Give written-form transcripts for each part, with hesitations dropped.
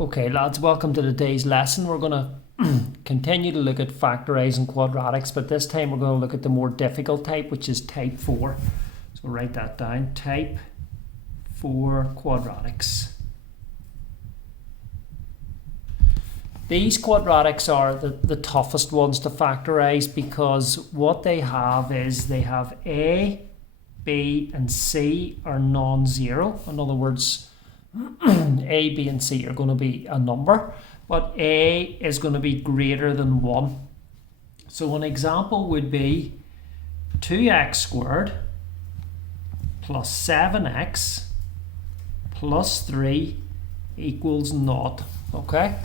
Okay lads, welcome to today's lesson. We're going to continue to look at factorising quadratics, but this time we're going to look at the more difficult type, which is type 4. So write that down, type 4 quadratics. These quadratics are the toughest ones to factorise because what they have is they have A, B and C are non-zero. In other words, A, B and C are going to be a number, but A is going to be greater than 1. So an example would be 2x squared plus 7x plus 3 equals 0. Okay,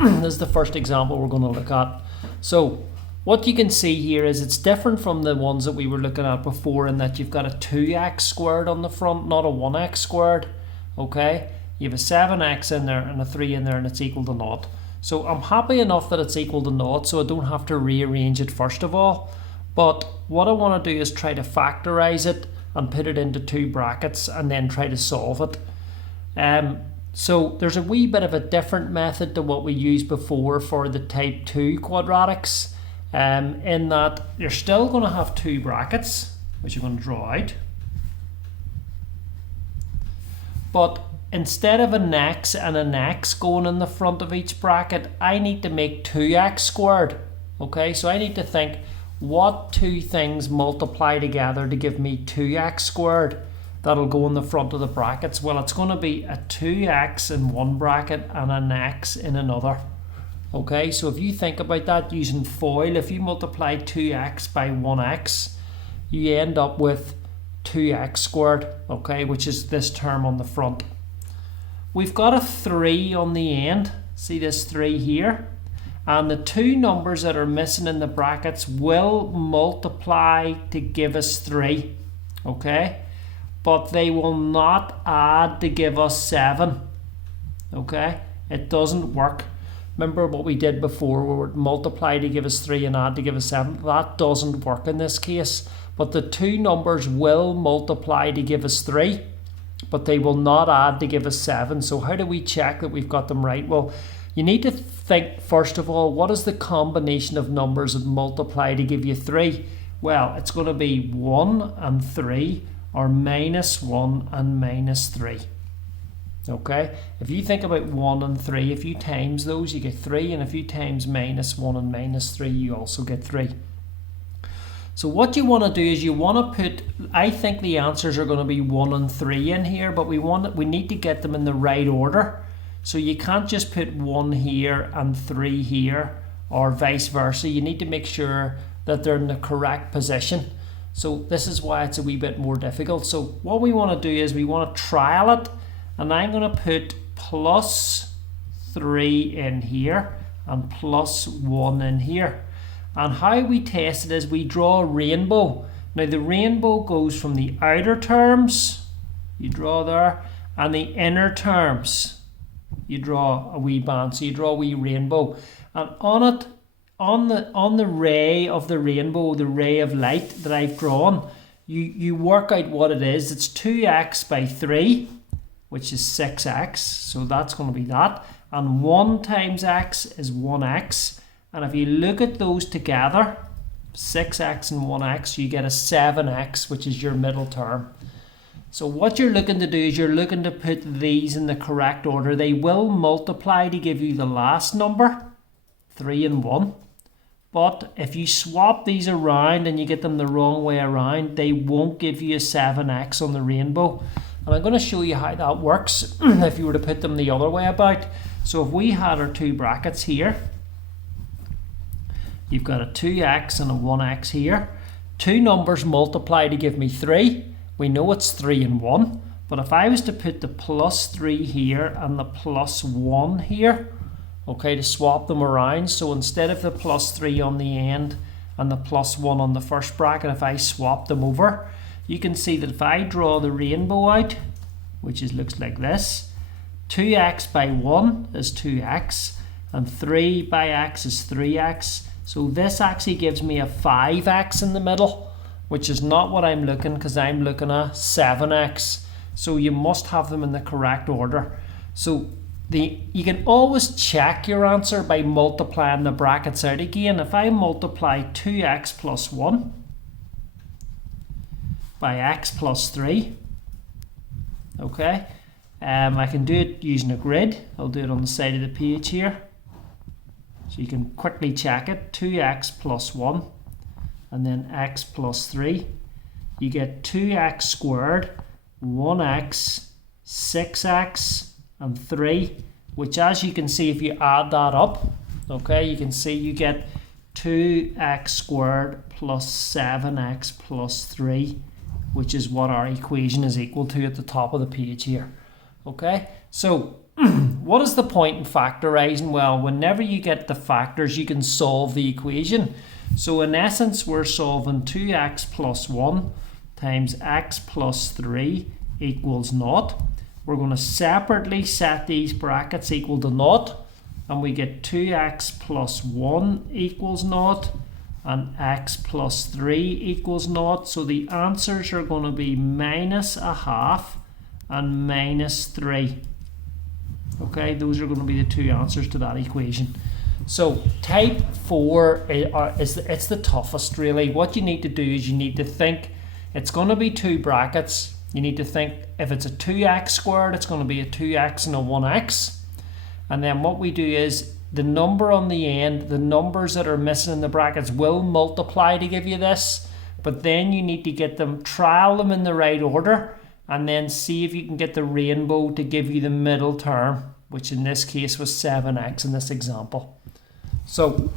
this is the first example we're going to look at. So what you can see here is it's different from the ones that we were looking at before in that you've got a 2x squared on the front, not a 1x squared. Okay, you have a 7x in there and a 3 in there and it's equal to 0. So I'm happy enough that it's equal to 0, so I don't have to rearrange it first of all. But what I want to do is try to factorise it and put it into two brackets and then try to solve it. So there's a wee bit of a different method to what we used before for the type 2 quadratics, in that you're still going to have two brackets, which you're going to draw out. But instead of an x and an x going in the front of each bracket, I need to make 2x squared. Okay, so I need to think what two things multiply together to give me 2x squared that'll go in the front of the brackets. Well, it's going to be a 2x in one bracket and an x in another. Okay, so if you think about that using FOIL, if you multiply 2x by 1x, you end up with 2x squared, okay, which is this term on the front. We've got a 3 on the end, see this 3 here, and the two numbers that are missing in the brackets will multiply to give us 3, okay, but they will not add to give us 7, okay, it doesn't work. Remember what we did before, where we multiply to give us 3 and add to give us 7, that doesn't work in this case. But the two numbers will multiply to give us 3, but they will not add to give us 7. So how do we check that we've got them right? Well, you need to think first of all, what is the combination of numbers that multiply to give you 3? Well, it's going to be 1 and 3 or minus 1 and minus 3. Okay, if you think about 1 and 3, if you times those you get 3, and if you times minus 1 and minus 3 you also get 3. So what you want to do is you want to put, I think the answers are going to be 1 and 3 in here, but we need to get them in the right order. So you can't just put 1 here and 3 here or vice versa. You need to make sure that they're in the correct position. So this is why it's a wee bit more difficult. So what we want to do is we want to trial it, and I'm going to put plus 3 in here and plus 1 in here. And how we test it is we draw a rainbow. Now the rainbow goes from the outer terms, you draw there, and the inner terms, you draw a wee band, so you draw a wee rainbow. And on it, on the ray of the rainbow, the ray of light that I've drawn, you work out what it is. It's 2x by 3, which is 6x, so that's going to be that. And 1 times x is 1x. And if you look at those together, 6x and 1x, you get a 7x, which is your middle term. So what you're looking to do is you're looking to put these in the correct order. They will multiply to give you the last number, 3 and 1. But if you swap these around and you get them the wrong way around, they won't give you a 7x on the rainbow. And I'm going to show you how that works if you were to put them the other way about. So if we had our two brackets here, you've got a 2x and a 1x here. Two numbers multiply to give me 3. We know it's 3 and 1. But if I was to put the plus 3 here and the plus 1 here, okay, to swap them around, so instead of the plus 3 on the end and the plus 1 on the first bracket, if I swap them over, you can see that if I draw the rainbow out, which looks like this, 2x by 1 is 2x, and 3 by x is 3x. So this actually gives me a 5x in the middle, which is not what I'm looking, because I'm looking at 7x. So you must have them in the correct order. So you can always check your answer by multiplying the brackets out again. If I multiply 2x plus 1 by x plus 3, okay, I can do it using a grid. I'll do it on the side of the page here. So you can quickly check it. 2x plus 1 and then x plus 3. You get 2x squared, 1x, 6x, and 3, which, as you can see, if you add that up, okay, you can see you get 2x squared plus 7x plus 3, which is what our equation is equal to at the top of the page here. Okay, so what is the point in factorising? Well, whenever you get the factors, you can solve the equation. So in essence, we're solving 2x plus 1 times x plus 3 equals 0. We're going to separately set these brackets equal to 0, and we get 2x plus 1 equals 0 and x plus 3 equals 0. So the answers are going to be minus a half and minus 3. Okay, those are going to be the two answers to that equation. So type 4 it's the toughest really. What you need to do is you need to think it's going to be two brackets. You need to think if it's a 2x squared, it's going to be a 2x and a 1x. And then what we do is the number on the end, the numbers that are missing in the brackets will multiply to give you this. But then you need to get them, trial them in the right order, and then see if you can get the rainbow to give you the middle term, which in this case was 7x in this example. So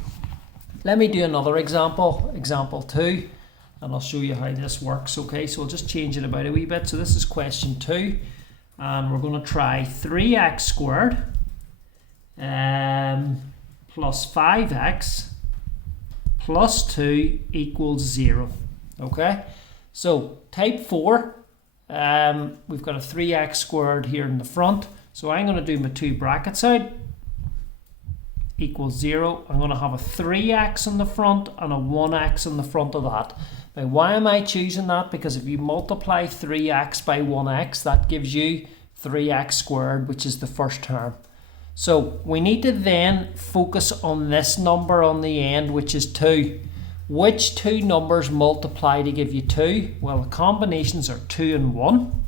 let me do another example, example 2. And I'll show you how this works. Okay, so I'll just change it about a wee bit. So this is question 2, and we're going to try 3x squared plus 5x plus 2 equals 0. Okay, so type 4, we've got a 3x squared here in the front. So I'm going to do my two brackets out, equals 0. I'm going to have a 3x in the front and a 1x in the front of that. Now, why am I choosing that? Because if you multiply 3x by 1x, that gives you 3x squared, which is the first term. So we need to then focus on this number on the end, which is 2. Which two numbers multiply to give you 2? Well, the combinations are 2 and 1,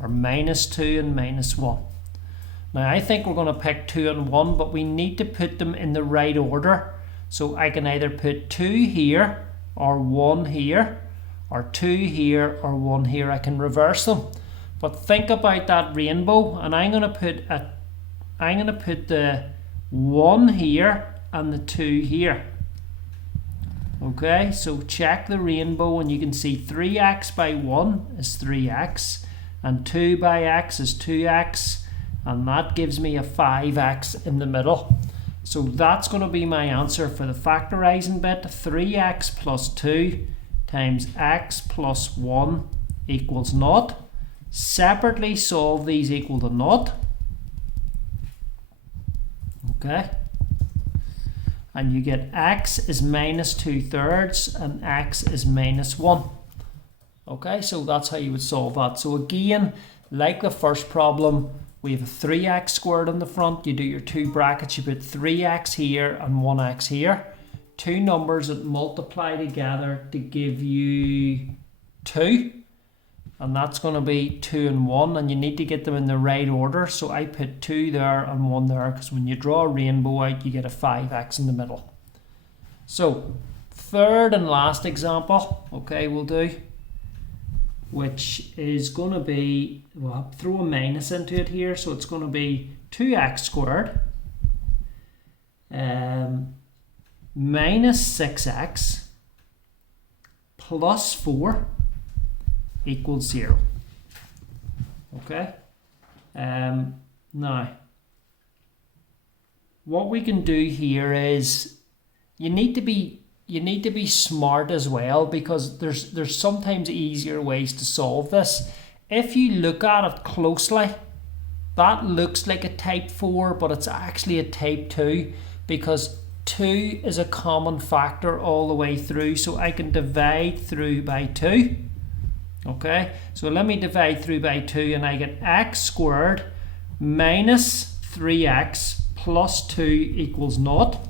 or minus 2 and minus 1. Now, I think we're going to pick 2 and 1, but we need to put them in the right order. So I can either put 2 here, or 1 here, or 2 here, or 1 here. I can reverse them. But think about that rainbow, and I'm going to put the 1 here and the 2 here. Okay, so check the rainbow, and you can see 3x by 1 is 3x, and 2 by x is 2x, and that gives me a 5x in the middle. So that's going to be my answer for the factorising bit. 3x plus 2 times x plus 1 equals 0. Separately solve these equal to 0. Okay. And you get x is minus 2/3 and x is minus 1. Okay, so that's how you would solve that. So again, like the first problem, we have a 3x squared in the front. You do your two brackets, you put 3x here and 1x here. Two numbers that multiply together to give you 2. And that's going to be 2 and 1. And you need to get them in the right order. So I put 2 there and 1 there, because when you draw a rainbow out, you get a 5x in the middle. So third and last example, okay, we'll do, which is going to be, well, throw a minus into it here, so it's going to be 2x squared minus 6x plus 4 equals 0. Okay, now what we can do here is you need to be smart as well, because there's sometimes easier ways to solve this. If you look at it closely, that looks like a type 4, but it's actually a type 2, because 2 is a common factor all the way through, so I can divide through by 2. Okay, so let me divide through by 2, and I get x squared minus 3x plus 2 equals 0.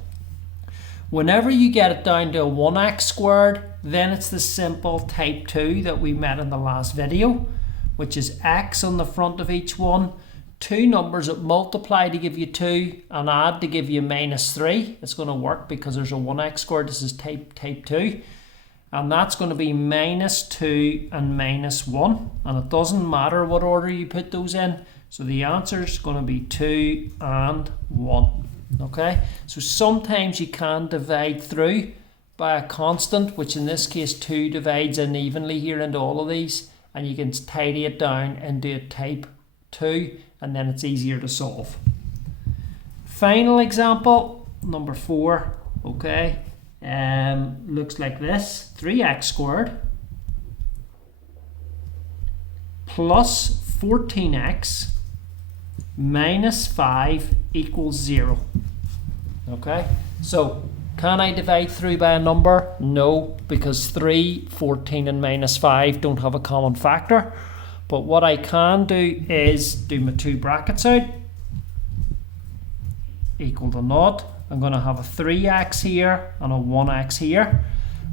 Whenever you get it down to a 1x squared, then it's the simple type 2 that we met in the last video, which is x on the front of each one, two numbers that multiply to give you 2 and add to give you minus 3. It's going to work because there's a 1x squared. This is type 2. And that's going to be minus 2 and minus 1. And it doesn't matter what order you put those in. So the answer is going to be 2 and 1. Okay, so sometimes you can divide through by a constant, which in this case 2 divides in evenly here into all of these, and you can tidy it down into a type 2, and then it's easier to solve. Final example, number 4, okay, looks like this: 3x squared plus 14x minus 5 equals 0. Okay, so can I divide through by a number? No, because 3, 14 and minus 5 don't have a common factor. But what I can do is do my two brackets out, equal to 0. I'm going to have a 3x here and a 1x here.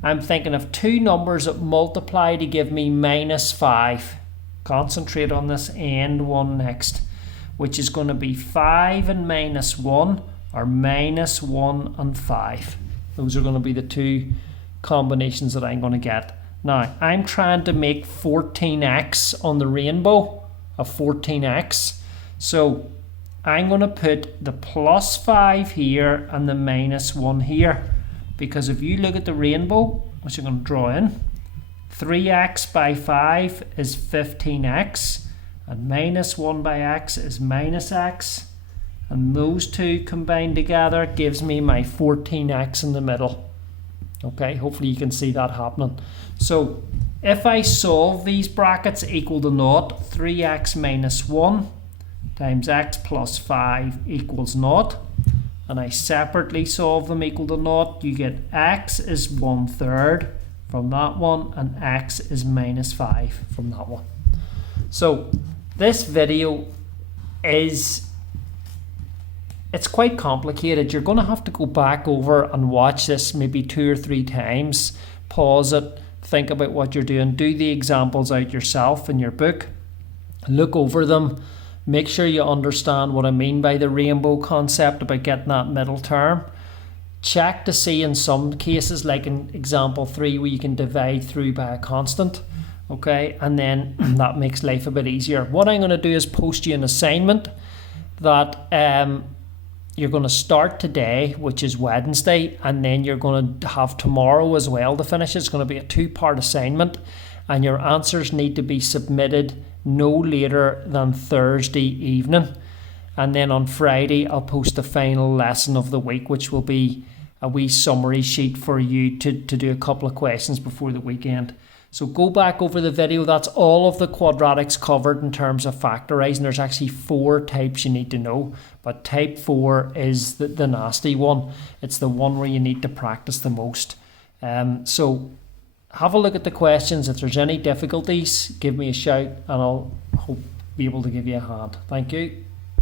I'm thinking of two numbers that multiply to give me minus 5. Concentrate on this end one next, which is going to be 5 and minus 1, or minus 1 and 5. Those are going to be the two combinations that I'm going to get. Now, I'm trying to make 14x on the rainbow, a 14x. So I'm going to put the plus 5 here and the minus 1 here. Because if you look at the rainbow, which I'm going to draw in, 3x by 5 is 15x. And minus 1 by x is minus x, and those two combined together gives me my 14x in the middle. Okay, hopefully you can see that happening. So if I solve these brackets equal to 0, 3x minus 1 times x plus 5 equals 0, and I separately solve them equal to 0, you get x is 1/3 from that one, and x is minus 5 from that one. So this video it's quite complicated. You're going to have to go back over and watch this maybe 2 or 3 times, pause it, think about what you're doing, do the examples out yourself in your book, look over them, make sure you understand what I mean by the rainbow concept about getting that middle term. Check to see in some cases, like in example 3, where you can divide through by a constant. Okay, and then that makes life a bit easier. What I'm going to do is post you an assignment that you're going to start today, which is Wednesday, and then you're going to have tomorrow as well to finish. It's going to be a 2-part assignment, and your answers need to be submitted no later than Thursday evening. And then on Friday, I'll post the final lesson of the week, which will be a wee summary sheet for you to do a couple of questions before the weekend. So go back over the video. That's all of the quadratics covered in terms of factorising. There's actually 4 types you need to know, but type 4 is the nasty one. It's the one where you need to practice the most. So have a look at the questions. If there's any difficulties, give me a shout and I'll be able to give you a hand. Thank you.